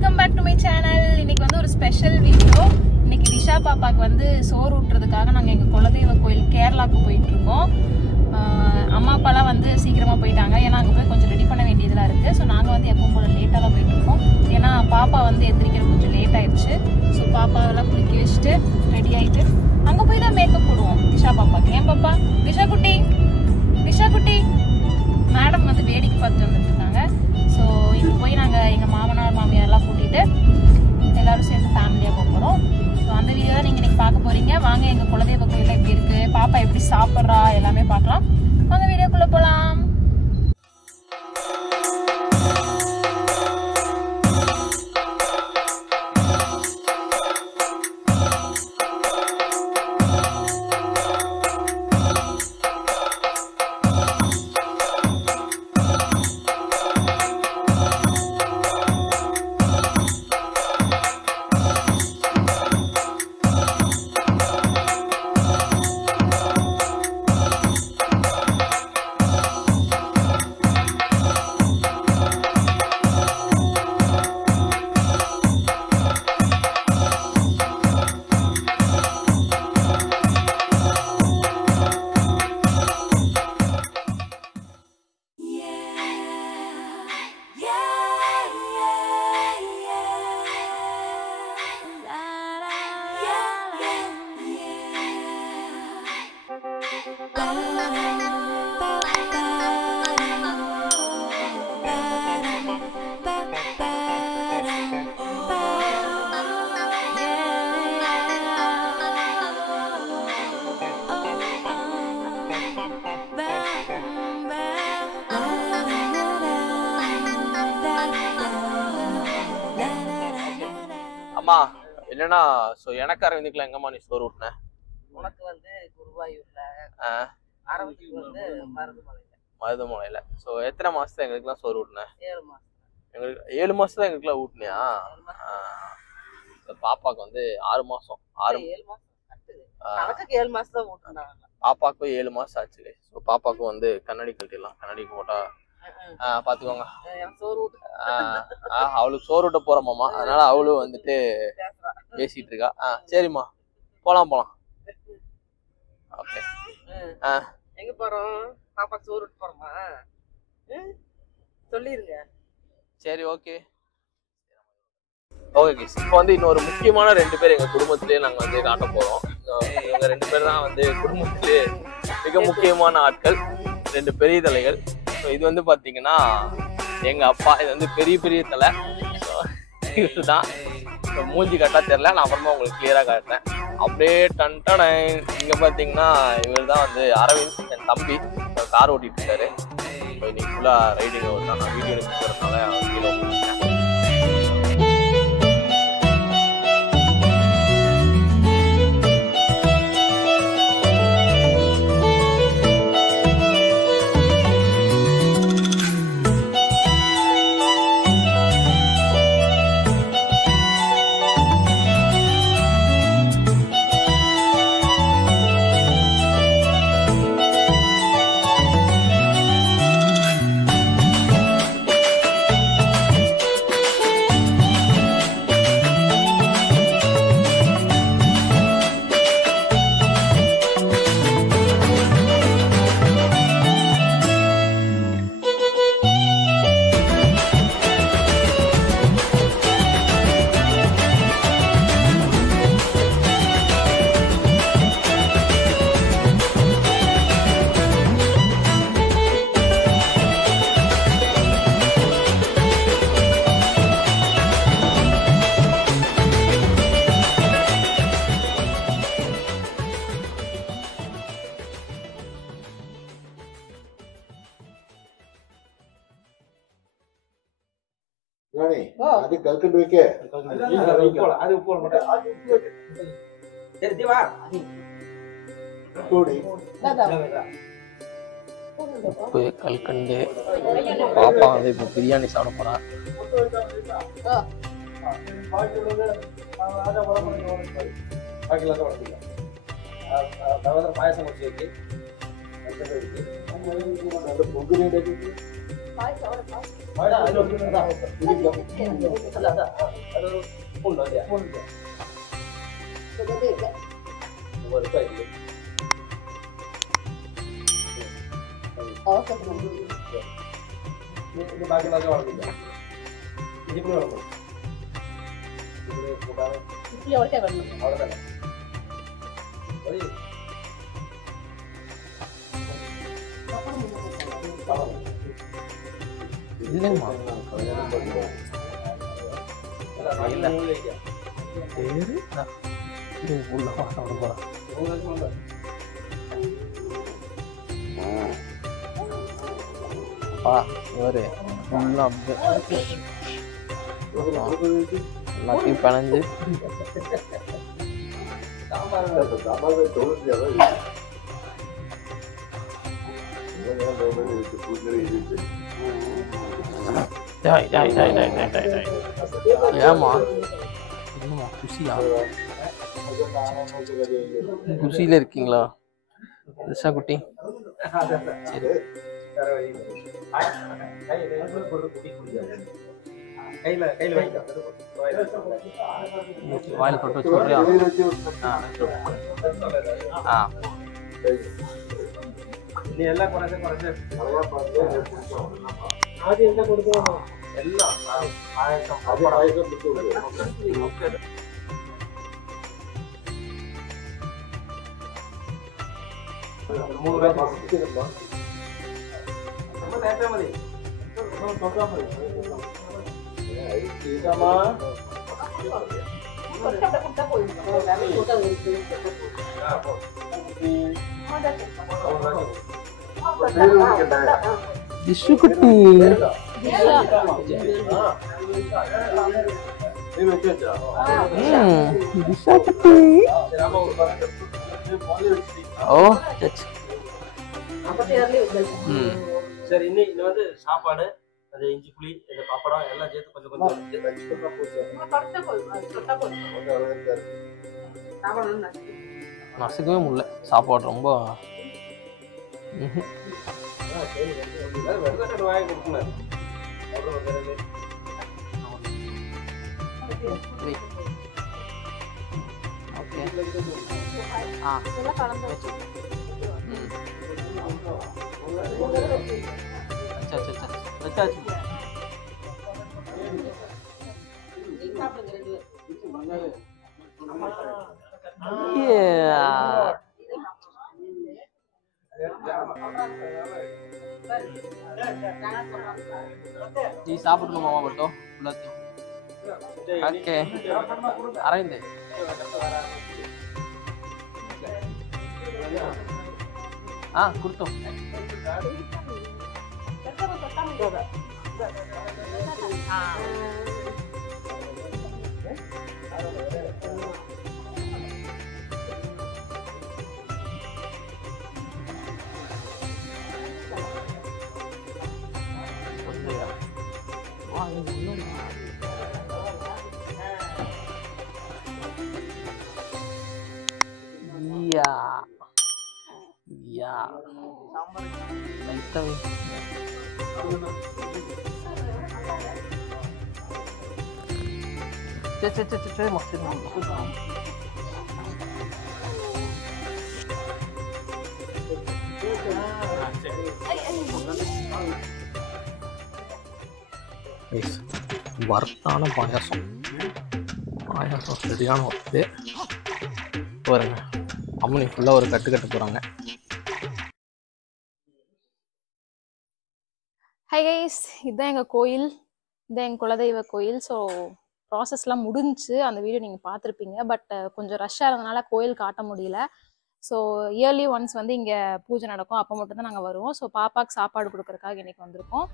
Welcome back to my channel. இன்னைக்கு வந்து ஒரு ஸ்பெஷல் வீடியோ. இன்னைக்கு திஷா பாப்பாக்கு வந்து சோறு ஊட்டுறதுக்காக நாங்கள் எங்கள் குலதெய்வ கோயில் கேரளாவுக்கு போயிட்டு இருக்கோம். அம்மா அப்பாலாம் வந்து சீக்கிரமாக போயிட்டாங்க, ஏன்னா அங்கே போய் கொஞ்சம் ரெடி பண்ண வேண்டியதெல்லாம் இருக்குது. ஸோ நாங்கள் வந்து எப்பவும் போல லேட்டாக தான் போயிட்டு இருக்கோம், ஏன்னா பாப்பா வந்து எந்திரிக்கிற கொஞ்சம் லேட் ஆயிடுச்சு. ஸோ பாப்பாவெல்லாம் குளிக்க வச்சுட்டு ரெடி ஆகிட்டு அங்கே போய் தான் மேக்கப் போடுவோம் திஷா பாப்பாக்கு. ஏன் பாப்பா? திஷா குட்டி, திஷா குட்டி மேடம் வந்து வேடிக்கை பார்த்துட்டு வந்துட்டு இருக்காங்க. ஸோ இப்போ போய் நாங்கள் எங்கள் மாமனார் மாமியாரெலாம் கூட்டிகிட்டு எல்லோரும் சேர்ந்து ஃபேமிலியாக போக போகிறோம். ஸோ அந்த வீடியோ தான் நீங்கள் இன்றைக்கி பார்க்க போகிறீங்க. வாங்க எங்கள் குலதெய்வ கோயிலில் எப்படி இருக்குது, பாப்பா எப்படி சாப்பிட்றா, எல்லாமே பார்க்கலாம். வாங்க வீடியோக்குள்ளே போகலாம். அம்மா என்னன்னா, எனக்கு அரவிந்துக்குலாம் எங்கம்மா நீ சோறு ஊட்டின? உனக்கு வந்து குருவாயூர்ல, அரவிந்துக்கு வந்து மருதுமலையில. ஸோ எத்தனை மாசத்துல எங்களுக்குலாம் சோறு ஊட்டின? 7 மாசம். எங்களுக்கு 7 மாசம் தான் எங்களுக்குலாம் ஊட்டினியா? பாப்பாக்கு வந்து 6 மாசம். 7 மாசம் கணக்குக்கு 7 மாசம் தான் ஊட்டினாங்க. பாப்பாக்கும் 7 மாசம் ஆச்சு. ஸோ பாப்பாக்கும் வந்து கண்ணாடி கட்டிடலாம். கண்ணாடி போட்டா பாத்துக்கோங்க. அவளுக்கு சோறு ஊட்ட போறோமாமா, அதனால அவளும் வந்துட்டு பேசிட்டு இருக்கா. சரிம்மா, போலாம். ஓகே. எங்க போறோம்? பாப்பா சோறு ஊட்ட போறோமா? சொல்லிருங்க. சரி, ஓகே. ஓகே, இப்போ வந்து இன்னொரு முக்கியமான 2 பேர் எங்க குடும்பத்திலேயே நாங்க வந்து காட்ட போறோம். இவங்க 2 பேர் தான் வந்து குடும்பத்திலேயே மிக முக்கியமான ஆட்கள், 2 பெரிய தலைகள். ஸோ இது வந்து பாத்தீங்கன்னா எங்க அப்பா, இது வந்து பெரிய தலை. ஸோ இதுதான் மூஞ்சி கட்டா தெரியல, நான் அப்புறமா உங்களுக்கு கிளியரா காட்டுறேன். அப்படியே டன் இங்க பாத்தீங்கன்னா இவர் தான் வந்து அரவிந்த், என் தம்பி. கார் ஓட்டிட்டு இருக்காரு. இன்னைக்கு ஃபுல்லா ரைடிங் தான். நான் வீடியோ எடுத்து போறதுனால அவர் கீழே வந்துட்டேன். அது கல்கண்டு வைக்க கல்கண்டு. பாப்பா வந்து இப்போ பிரியாணி சாப்பிட போறா. பாயசம் இல்லைங்கம்மா இவரு எல்லாத்தையும் பிணைஞ்சு ஏமா என்னமா குஷியா குஷியில இருக்கீங்களா ரிஷா குட்டி சரி வாயில தொட்டு வச்சு போடுறியா நீ எல்லாம் குறைஞ்ச ஆதி என்ன கொடுக்கணும் எல்லாம் ஆயத்தம் டிஷ்ஷு குட்டி டிஷ்ஷா குட்டி ஓ சரி இன்னைக்கு வந்து சாப்பாடு அது இஞ்சி புளி இந்த பப்படம் எல்லாம் சேர்த்து கொஞ்சம் நசுக்கவே முடியல சாப்பாடு ரொம்ப வாங்கி கொடுக்கணும் ஓகே வச்சாச்சு நீ சாப்பிடணுமா மட்டும் ஓகே அரைந்து கொடுத்தோம் வர்த்தான பாயாசம் சரியான ஒர்த்து பாருங்க அம்மனி ஃபுல்லாக ஒரு கட்டு போகிறாங்க. ஹை கைஸ், இதுதான் எங்கள் கோயில், இதுதான் எங்கள் குலதெய்வ கோயில். ஸோ ப்ராசஸ்லாம் முடிஞ்சு அந்த வீடியோ நீங்கள் பார்த்துருப்பீங்க. பட் கொஞ்சம் ரஷ்ஷாக இருந்தனால கோயில் காட்ட முடியல. ஸோ இயர்லி ஒன்ஸ் வந்து இங்கே பூஜை நடக்கும், அப்போ மட்டும்தான் நாங்கள் வருவோம். ஸோ பாப்பாவுக்கு சாப்பாடு கொடுக்குறதுக்காக இன்றைக்கி வந்திருக்கோம்.